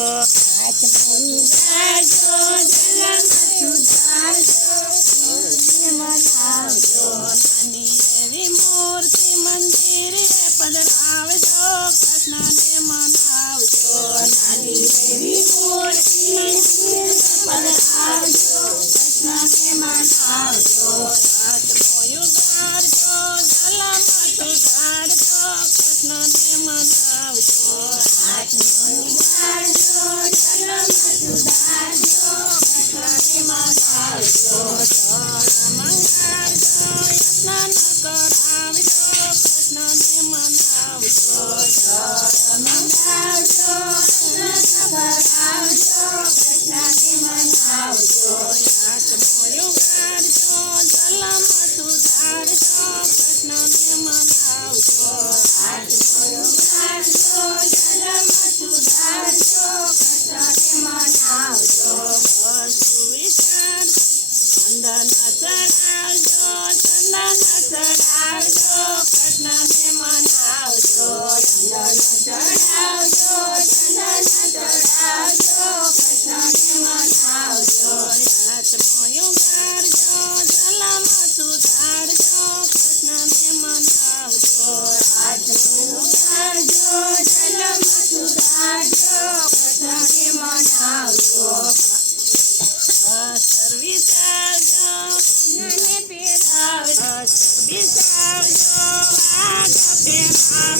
હાથમાં ઉગાડજો, જલમાં સુધારજો, કૃષ્ણને મનાવજો. નાની એવી મૂર્તિ મંદિરે પધરાવજો, કૃષ્ણને મનાવજો. નાની એવી મૂર્તિ મંદિરે પધરાવજો, કૃષ્ણને મનાવજો. હાથમાં ઉગાડજો, જલમાં સુધારજો, કૃષ્ણને મનાવજો. હાથમાં ઉગાડજો, જલમાં સુધારજો, કૃષ્ણને મનાવજો. જળ મંગાડજો, સ્નાન કરાવજો, કૃષ્ણને મનાવજો. જળ મંગાડજો, સ્નાન કરાવજો, કૃષ્ણને મનાવજો. હાથમાં ઉગાડજો, જલમાં સુધારજો, કૃષ્ણને મનાવજો. હાથમાં ઉગાડજો, જલમાં સુધારજો, કૃષ્ણને મનાવજો. સુવિચાર ચંદન ચડાવજો, ચંદન ચડાવજો, કૃષ્ણને મનાવજો. ચંદન ચડાવજો, ચંદન ચડાવજો, કૃષ્ણને મનાવજો. હાથમાં ઉગાડજો, જલમાં સુધારજો, કૃષ્ણને મનાવજો. હાથમાં ઉગાડજો, જલમાં સુધારજો, કૃષ્ણને મનાવજો. અસ્ત્ર વિસાવજો, કૃષ્ણને પહેરાવજો. અસ્ત્ર વિસાવજો, વાઘ પહેરાવજો,